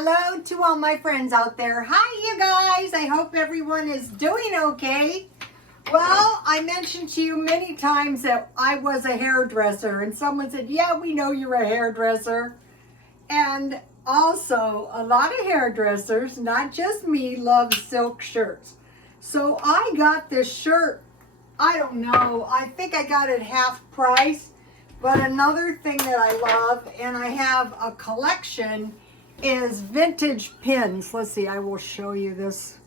Hello to all my friends out there. Hi, you guys. I hope everyone is doing okay. Well, I mentioned to you many times that I was a hairdresser, and someone said, yeah, we know you're a hairdresser. And also, a lot of hairdressers, not just me, love silk shirts. So I got this shirt, I don't know, I think I got it half price. But another thing that I love, and I have a collection, is vintage pins. Let's see, I will show you this.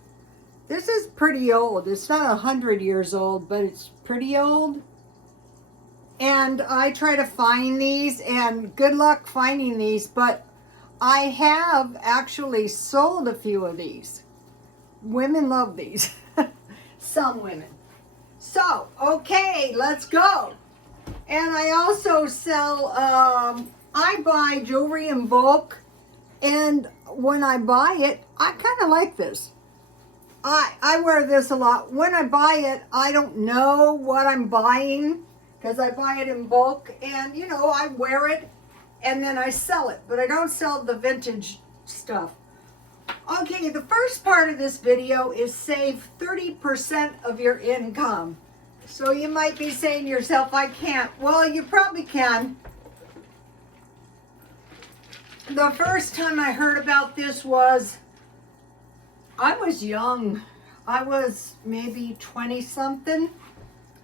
This is pretty old. It's not 100 years old, but it's pretty old. And I try to find these, and good luck finding these, but I have actually sold a few of these. Women love these. Some women. So, okay, let's go. And I also sell, I buy jewelry in bulk. And when I buy it, I kind of like this. I wear this a lot. When I buy it, I don't know what I'm buying because I buy it in bulk. And, you know, I wear it and then I sell it. But I don't sell the vintage stuff. Okay, the first part of this video is save 30% of your income. So you might be saying to yourself, I can't. Well, you probably can. The first time I heard about this was, I was young. I was maybe 20 something,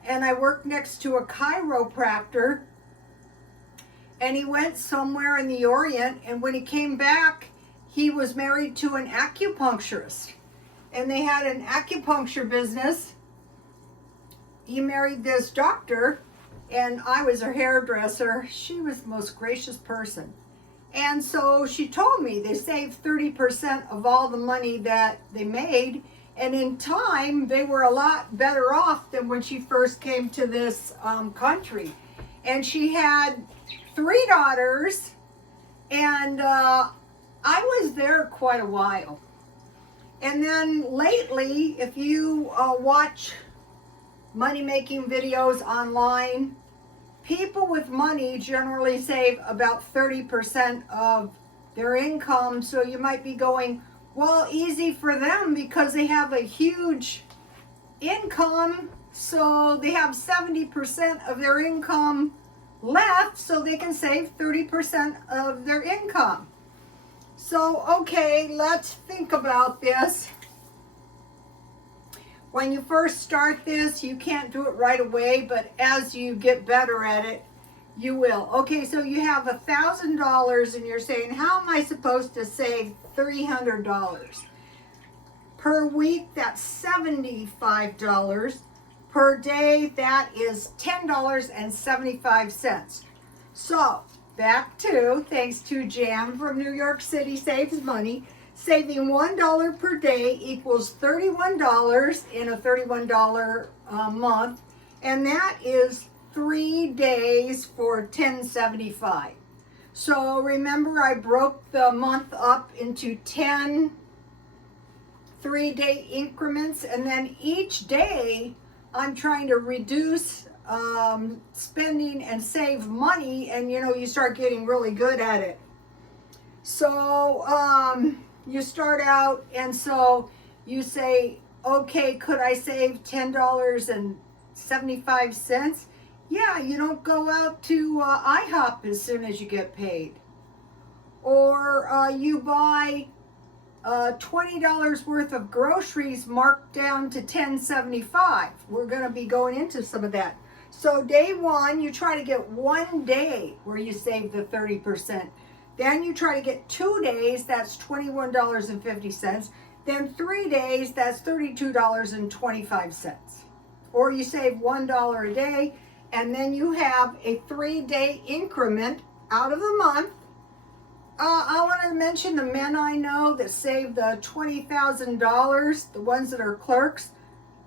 and I worked next to a chiropractor, and he went somewhere in the Orient, and when he came back, he was married to an acupuncturist, and they had an acupuncture business. He married this doctor, and I was her hairdresser. She was the most gracious person. And so she told me they saved 30% of all the money that they made. And in time, they were a lot better off than when she first came to this country. And she had 3 daughters. And I was there quite a while. And then lately, if you watch money-making videos online, people with money generally save about 30% of their income. So you might be going, well, easy for them because they have a huge income. So they have 70% of their income left, so they can save 30% of their income. So, okay, let's think about this. When you first start this, you can't do it right away, but as you get better at it, you will. Okay, so you have $1,000 and you're saying, how am I supposed to save $300? Per week, that's $75. Per day, that is $10.75. So, back to, thanks to Jan from New York City Saves Money, saving $1 per day equals $31 in a $31 month, and that is 3 days for $10.75. So remember, I broke the month up into 10 3-day increments, and then each day I'm trying to reduce spending and save money, and you know, you start getting really good at it. So you start out, and so you say, okay, could I save $10.75? Yeah, you don't go out to IHOP as soon as you get paid. Or you buy $20 worth of groceries marked down to $10.75. We're going to be going into some of that. So day one, you try to get 1 day where you save the 30%. Then you try to get 2 days, that's $21.50. Then 3 days, that's $32.25. Or you save $1 a day, and then you have a 3-day increment out of the month. I want to mention the men I know that save the $20,000, the ones that are clerks.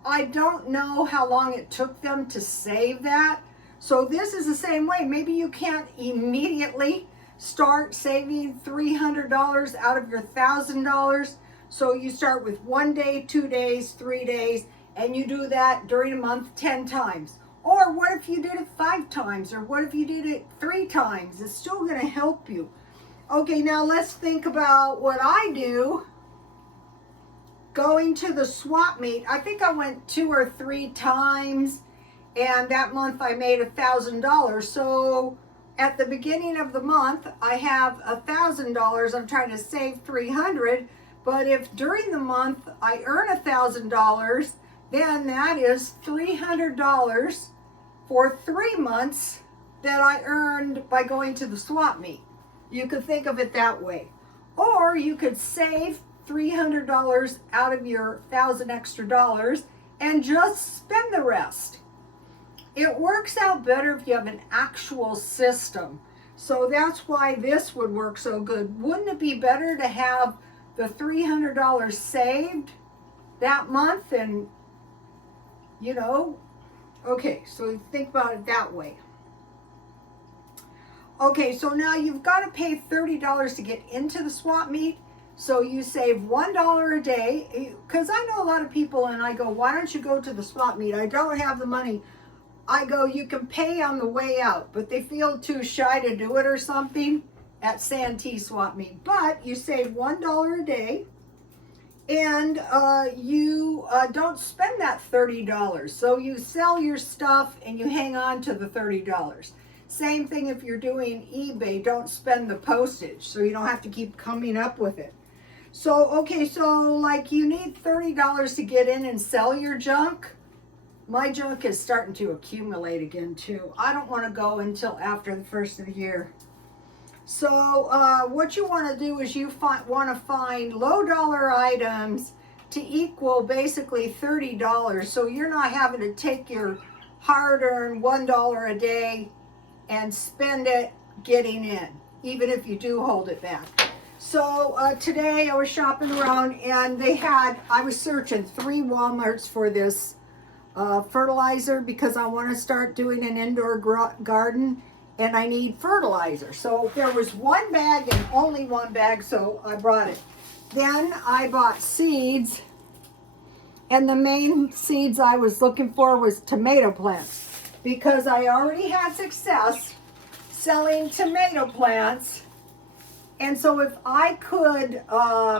I don't know how long it took them to save that. So this is the same way. Maybe you can't immediately start saving $300 out of your $1,000. So you start with 1 day, 2 days, 3 days, and you do that during a month 10 times. Or what if you did it 5 times? Or what if you did it 3 times? It's still going to help you. Okay, now let's think about what I do. Going to the swap meet, I think I went 2 or 3 times, and that month I made $1,000. So at the beginning of the month, I have $1,000. I'm trying to save 300. But if during the month I earn $1,000, then that is $300 for 3 months that I earned by going to the swap meet. You could think of it that way. Or you could save $300 out of your $1,000 extra dollars and just spend the rest. It works out better if you have an actual system. So that's why this would work so good. Wouldn't it be better to have the $300 saved that month? And, you know, okay, so think about it that way. Okay, so now you've got to pay $30 to get into the swap meet. So you save $1 a day. Because I know a lot of people, and I go, why don't you go to the swap meet? I don't have the money. I go, you can pay on the way out, but they feel too shy to do it or something at Santee swap meet. But you save $1 a day, and you don't spend that $30. So you sell your stuff and you hang on to the $30. Same thing if you're doing eBay, don't spend the postage so you don't have to keep coming up with it. So, okay, so like you need $30 to get in and sell your junk. My junk is starting to accumulate again too. I don't want to go until after the first of the year. So what you want to do is you want to find low dollar items to equal basically $30. So you're not having to take your hard-earned $1 a day and spend it getting in, even if you do hold it back. So today I was shopping around, and I was searching 3 Walmarts for this fertilizer because I want to start doing an indoor garden and I need fertilizer. So there was 1 bag and only 1 bag, so I brought it. Then I bought seeds, and the main seeds I was looking for was tomato plants, because I already had success selling tomato plants. And so if I could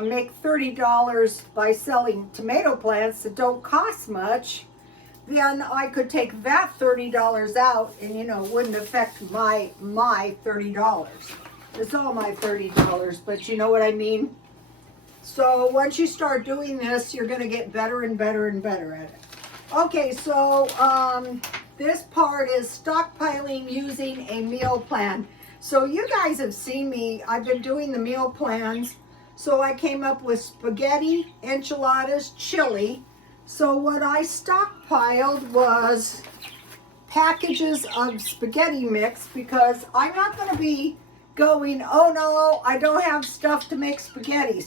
make $30 by selling tomato plants that don't cost much, then I could take that $30 out, and you know, wouldn't affect my $30. It's all my $30, but you know what I mean? So once you start doing this, you're gonna get better and better and better at it. Okay, so this part is stockpiling using a meal plan. So you guys have seen me, I've been doing the meal plans. So I came up with spaghetti, enchiladas, chili. So what I stockpiled was packages of spaghetti mix, because I'm not going to be going, oh no, I don't have stuff to make spaghetti.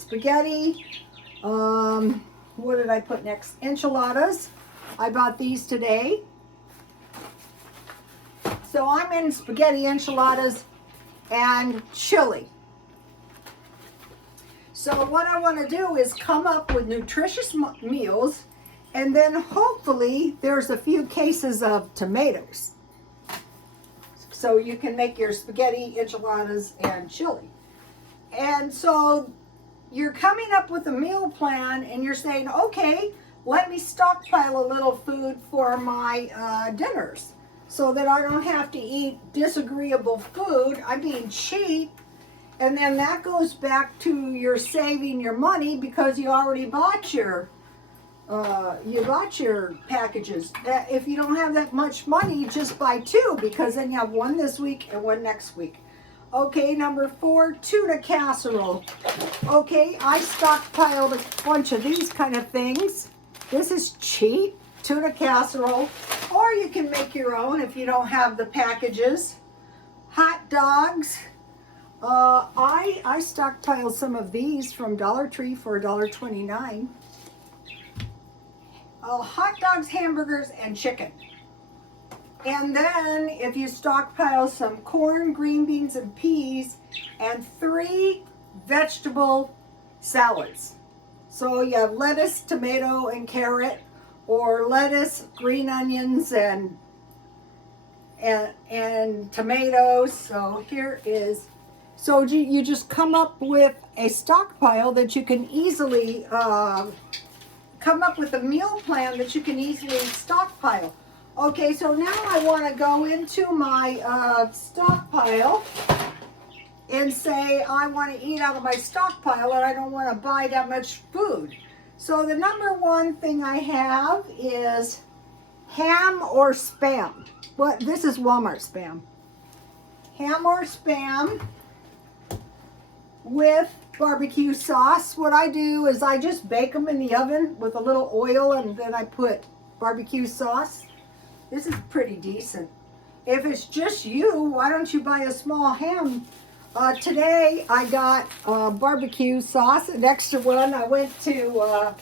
What did I put next? Enchiladas. I bought these today. So I'm in spaghetti, enchiladas, and chili. So what I want to do is come up with nutritious meals, and then hopefully there's a few cases of tomatoes. So you can make your spaghetti, enchiladas, and chili. And so you're coming up with a meal plan, and you're saying, okay, let me stockpile a little food for my dinners, so that I don't have to eat disagreeable food. I'm being cheap. And then that goes back to your saving your money, because you already bought your packages. If you don't have that much money, just buy 2, because then you have 1 this week and 1 next week. Okay, number 4, tuna casserole. Okay, I stockpiled a bunch of these kind of things. This is cheap, tuna casserole, or you can make your own if you don't have the packages. Hot dogs. I stockpiled some of these from Dollar Tree for $1.29. Hot dogs, hamburgers, and chicken. And then if you stockpile some corn, green beans, and peas, and 3 vegetable salads. So you have lettuce, tomato, and carrot, or lettuce, green onions, and tomatoes. So here is So you just come up with a stockpile that you can easily, come up with a meal plan that you can easily stockpile. Okay, so now I want to go into my stockpile and say I want to eat out of my stockpile, or I don't want to buy that much food. So the number one thing I have is ham or Spam. What? This is Walmart Spam. Ham or Spam with barbecue sauce. What I do is I just bake them in the oven with a little oil, and then I put barbecue sauce. This is pretty decent. If it's just you, why don't you buy a small ham? Today I got barbecue sauce, an extra one. I went to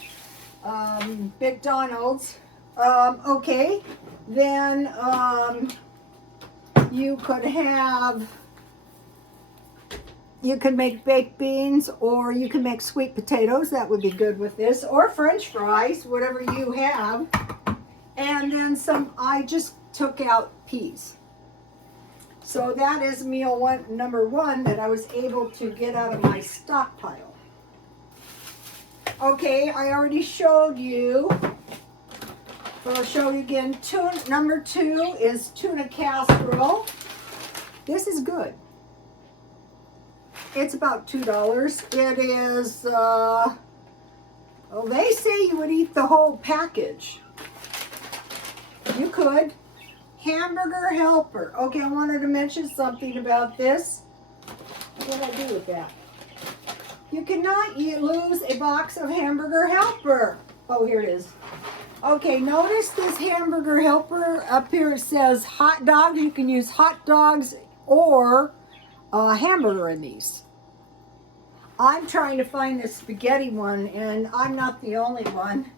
McDonald's. Okay, then you could have, you can make baked beans, or you can make sweet potatoes. That would be good with this, or French fries, whatever you have. And then some, I just took out peas. So that is meal number one that I was able to get out of my stockpile. Okay, I already showed you, but I'll show you again. Number two is tuna casserole. This is good. It's about $2. It is, well, they say you would eat the whole package. You could. Hamburger helper. Okay, I wanted to mention something about this. What did I do with that? You cannot lose a box of hamburger helper. Oh, here it is. Okay, notice this hamburger helper up here. It says hot dog. You can use hot dogs or a hamburger in these. I'm trying to find the spaghetti one, and I'm not the only one.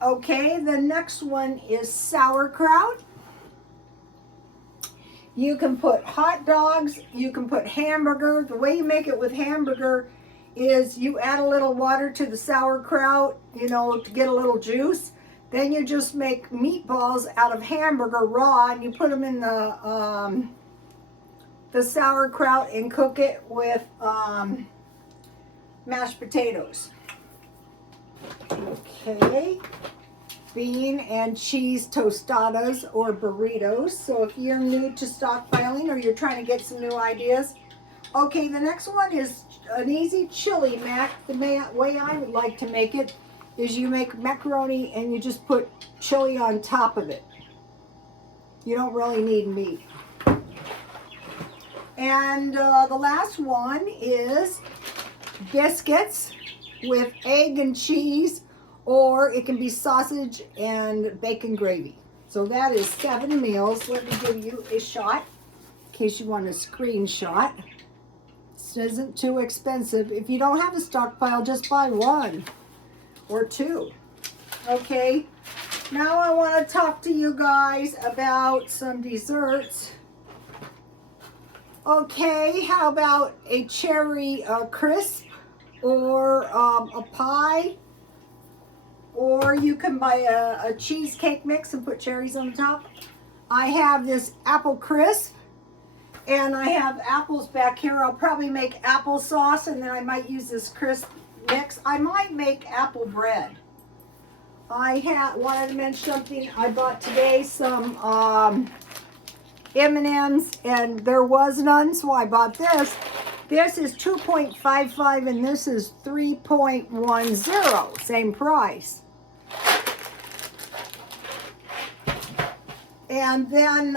Okay, the next one is sauerkraut. You can put hot dogs, you can put hamburger. The way you make it with hamburger is you add a little water to the sauerkraut, you know, to get a little juice. Then you just make meatballs out of hamburger raw, and you put them in the sauerkraut and cook it with mashed potatoes. Okay. Bean and cheese tostadas or burritos. So if you're new to stockpiling, or you're trying to get some new ideas. Okay, the next one is an easy chili mac. The way I would like to make it is you make macaroni and you just put chili on top of it. You don't really need meat. And the last one is biscuits with egg and cheese, or it can be sausage and bacon gravy. So that is 7 meals. Let me give you a shot in case you want a screenshot. This isn't too expensive. If you don't have a stockpile, just buy 1 or 2. Okay, now I want to talk to you guys about some desserts. Okay, how about a cherry crisp, or a pie? Or you can buy a cheesecake mix and put cherries on the top. I have this apple crisp, and I have apples back here. I'll probably make applesauce, and then I might use this crisp mix. I might make apple bread. I wanted to mention something. I bought today some M&Ms, and there was none, so I bought this. This is 2.55, and this is 3.10, same price. And then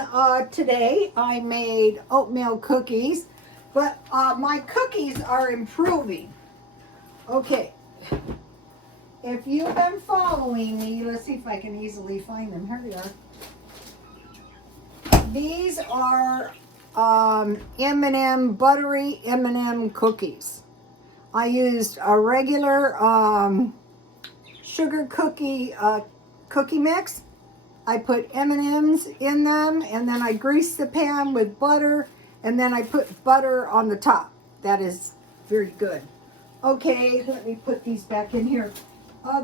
today I made oatmeal cookies, but my cookies are improving. Okay, if you've been following me, let's see if I can easily find them. Here they are. These are M&M, buttery M&M cookies. I used a regular sugar cookie mix. I put M&Ms in them, and then I greased the pan with butter, and then I put butter on the top. That is very good. Okay, let me put these back in here.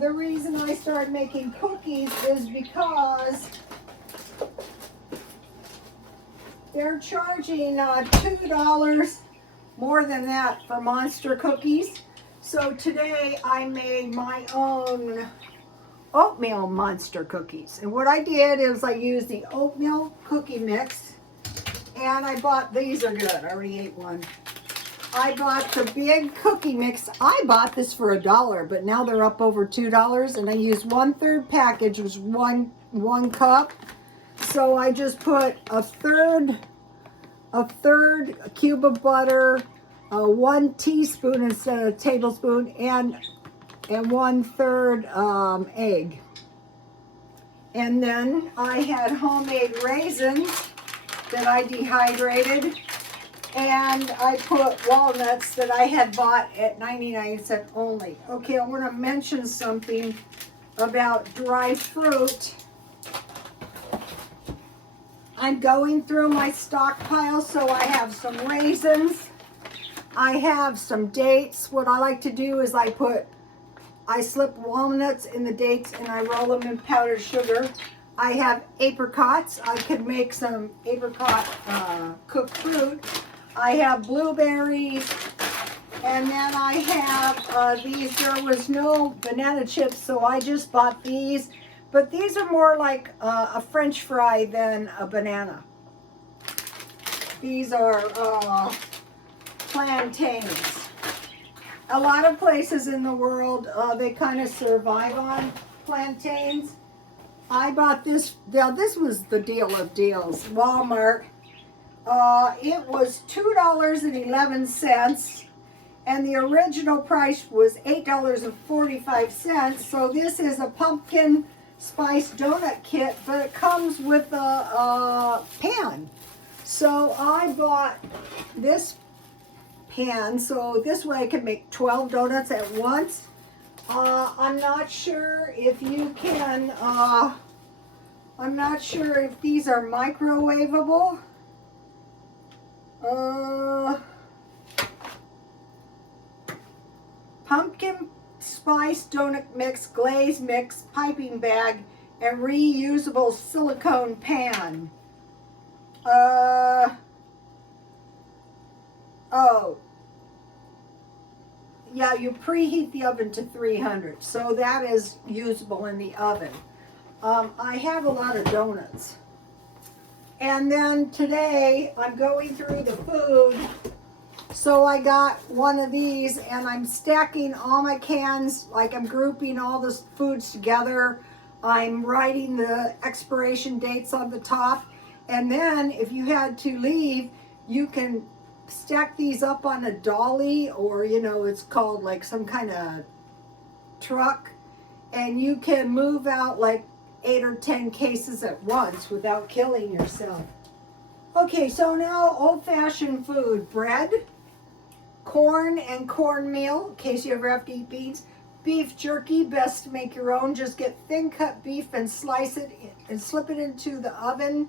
The reason I started making cookies is because they're charging $2 more than that for monster cookies. So today I made my own oatmeal monster cookies. And what I did is I used the oatmeal cookie mix, and I bought, these are good, I already ate one. I bought the big cookie mix. I bought this for $1, but now they're up over $2, and I used 1/3 package, which was one cup. So I just put a third cube of butter, 1 teaspoon instead of a tablespoon, and 1/3 egg. And then I had homemade raisins that I dehydrated, and I put walnuts that I had bought at 99cents only. Okay, I want to mention something about dry fruit. I'm going through my stockpile, so I have some raisins. I have some dates. What I like to do is I slip walnuts in the dates and I roll them in powdered sugar. I have apricots. I could make some apricot cooked fruit. I have blueberries, and then I have these. There was no banana chips, so I just bought these. But these are more like a French fry than a banana. These are plantains. A lot of places in the world, they kind of survive on plantains. I bought this. Now, this was the deal of deals. Walmart. It was $2.11, and the original price was $8.45. So this is a pumpkin spice donut kit, but it comes with a pan. So I bought this pan, so this way I can make 12 donuts at once. I'm not sure if you can, I'm not sure if these are microwavable. Pumpkin spice donut mix, glaze mix, piping bag, and reusable silicone pan. Oh, yeah, you preheat the oven to 300, so that is usable in the oven. I have a lot of donuts. And then today I'm going through the food, so I got one of these, and I'm stacking all my cans, like I'm grouping all the foods together. I'm writing the expiration dates on the top, and then if you had to leave, you can stack these up on a dolly, or it's called like some kind of truck, and you can move out like 8 or 10 cases at once without killing yourself. Okay, so now old-fashioned food: bread, corn and cornmeal, in case you ever have to eat beans, beef jerky, best to make your own. Just get thin cut beef and slice it and slip it into the oven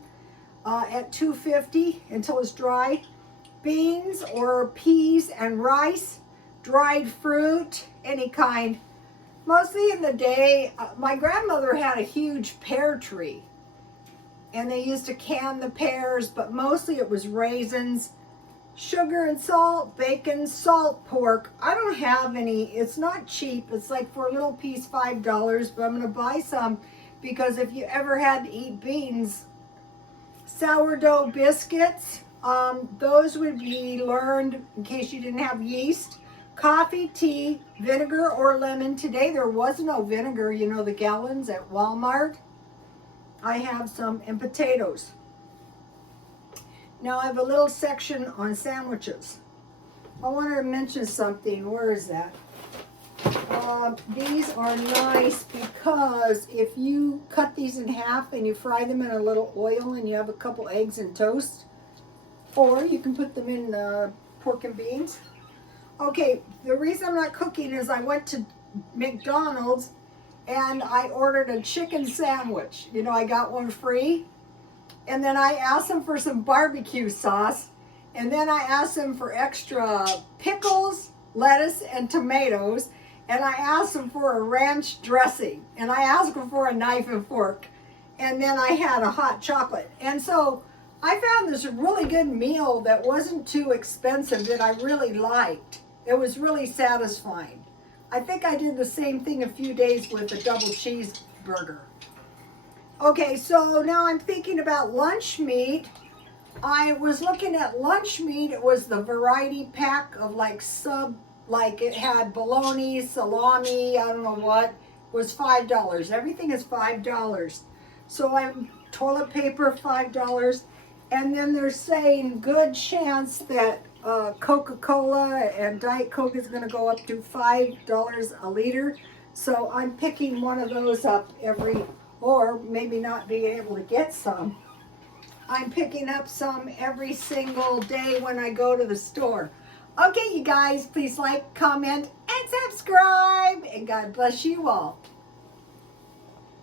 at 250 until it's dry. Beans or peas and rice, dried fruit, any kind. Mostly in the day, my grandmother had a huge pear tree, and they used to can the pears, but mostly it was raisins, sugar and salt, bacon, salt pork. I don't have any. It's not cheap. It's like for a little piece $5, but I'm going to buy some because if you ever had to eat beans. Sourdough biscuits, those would be learned in case you didn't have yeast. Coffee, tea, vinegar or lemon. Today there was no vinegar, the gallons at Walmart. I have some, and potatoes. Now I have a little section on sandwiches. I want to mention something. Where is that? These are nice because if you cut these in half and you fry them in a little oil and you have a couple eggs and toast, or you can put them in pork and beans. Okay, the reason I'm not cooking is I went to McDonald's and I ordered a chicken sandwich. I got one free. And then I asked them for some barbecue sauce. And then I asked them for extra pickles, lettuce, and tomatoes. And I asked them for a ranch dressing. And I asked them for a knife and fork. And then I had a hot chocolate. And so I found this really good meal that wasn't too expensive that I really liked. It was really satisfying. I think I did the same thing a few days with a double cheeseburger. Okay, so now I'm thinking about lunch meat. I was looking at lunch meat. It was the variety pack of like it had bologna, salami, I don't know what. It was $5. Everything is $5. So I'm toilet paper, $5. And then they're saying good chance that Coca-Cola and Diet Coke is going to go up to $5 a liter. So I'm picking one of those up or maybe not being able to get some. I'm picking up some every single day when I go to the store. Okay, you guys, please like, comment, and subscribe. And God bless you all.